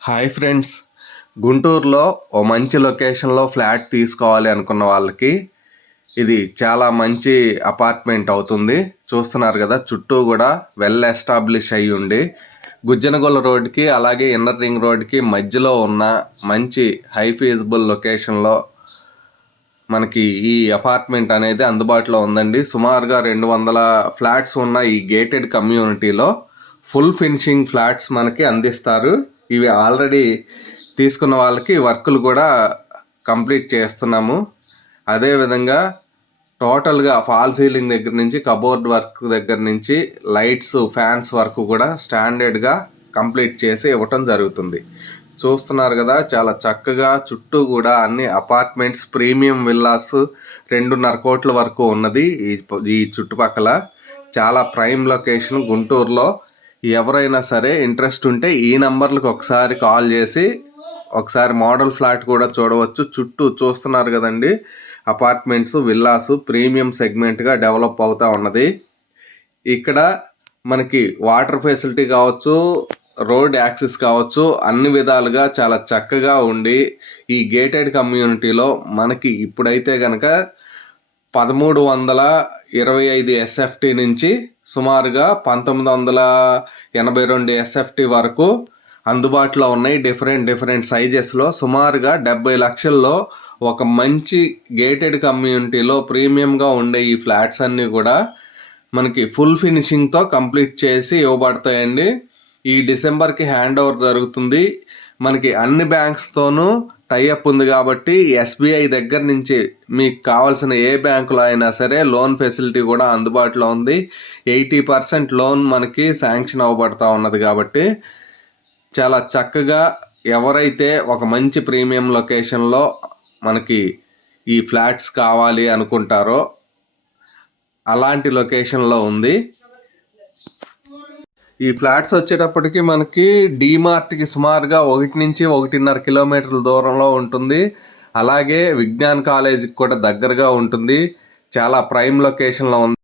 Hi friends, గుంటూరులో ఓ మంచి లొకేషన్లో ఫ్లాట్ తీసుకోవాలి అనుకున్న వాళ్ళకి ఇది చాలా మంచి అపార్ట్మెంట్ అవుతుంది. చూస్తున్నారు కదా, చుట్టూ కూడా వెల్ ఎస్టాబ్లిష్ అయ్యి ఉండి గుజ్జనగొల్ల రోడ్కి అలాగే ఇన్నర్ రింగ్ రోడ్కి మధ్యలో ఉన్న మంచి హై ఫీజబుల్ లొకేషన్లో మనకి ఈ అపార్ట్మెంట్ అనేది అందుబాటులో ఉందండి. సుమారుగా 200 ఫ్లాట్స్ ఉన్న ఈ గేటెడ్ కమ్యూనిటీలో ఫుల్ ఫినిషింగ్ ఫ్లాట్స్ మనకి అందిస్తారు. ఇవి ఆల్రెడీ తీసుకున్న వాళ్ళకి వర్కులు కూడా కంప్లీట్ చేస్తున్నాము. అదేవిధంగా టోటల్గా ఫాల్ సీలింగ్ దగ్గర నుంచి కబోర్డ్ వర్క్ దగ్గర నుంచి లైట్స్ ఫ్యాన్స్ వరకు కూడా స్టాండర్డ్గా కంప్లీట్ చేసి ఇవ్వటం జరుగుతుంది. చూస్తున్నారు కదా, చాలా చక్కగా చుట్టూ కూడా అన్ని అపార్ట్మెంట్స్, ప్రీమియం విల్లాస్ 2.5 కోట్ల వరకు ఉన్నది. ఈ చుట్టుపక్కల చాలా ప్రైమ్ లొకేషన్ గుంటూరులో. ఎవరైనా సరే ఇంట్రెస్ట్ ఉంటే ఈ నంబర్లకు ఒకసారి కాల్ చేసి ఒకసారి మోడల్ ఫ్లాట్ కూడా చూడవచ్చు. చుట్టూ చూస్తున్నారు కదండి, అపార్ట్మెంట్స్, విల్లాస్ ప్రీమియం సెగ్మెంట్గా డెవలప్ అవుతూ ఉన్నది. ఇక్కడ మనకి వాటర్ ఫెసిలిటీ కావచ్చు, రోడ్ యాక్సెస్ కావచ్చు, అన్ని విధాలుగా చాలా చక్కగా ఉండి ఈ గేటెడ్ కమ్యూనిటీలో మనకి ఇప్పుడైతే కనుక 1325 ఎస్ఎఫ్టీ నుంచి సుమారుగా 1982 ఎస్ఎఫ్టీ వరకు అందుబాటులో ఉన్నాయి. డిఫరెంట్ సైజెస్లో సుమారుగా 70 లక్షల్లో ఒక మంచి గేటెడ్ కమ్యూనిటీలో ప్రీమియంగా ఉండే ఈ ఫ్లాట్స్ అన్నీ కూడా మనకి ఫుల్ ఫినిషింగ్తో కంప్లీట్ చేసి ఇవ్వబడతాయండి. ఈ డిసెంబర్కి హ్యాండ్ ఓవర్ జరుగుతుంది. మనకి అన్ని బ్యాంక్స్తోనూ టైఅప్ ఉంది కాబట్టి ఎస్బీఐ దగ్గర నుంచి మీకు కావాల్సిన ఏ బ్యాంకులో అయినా సరే లోన్ ఫెసిలిటీ కూడా అందుబాటులో ఉంది. 80% లోన్ మనకి శాంక్షన్ అవ్వబడతా ఉన్నది కాబట్టి చాలా చక్కగా ఎవరైతే ఒక మంచి ప్రీమియం లొకేషన్లో మనకి ఈ ఫ్లాట్స్ కావాలి అనుకుంటారో అలాంటి లొకేషన్లో ఉంది. ఈ ఫ్లాట్స్ వచ్చేటప్పటికి మనకి డీమార్ట్కి సుమారుగా 1 నుంచి 1.5 కిలోమీటర్ల దూరంలో ఉంటుంది. అలాగే విజ్ఞాన్ కాలేజీకి కూడా దగ్గరగా ఉంటుంది. చాలా ప్రైమ్ లొకేషన్లో ఉంది.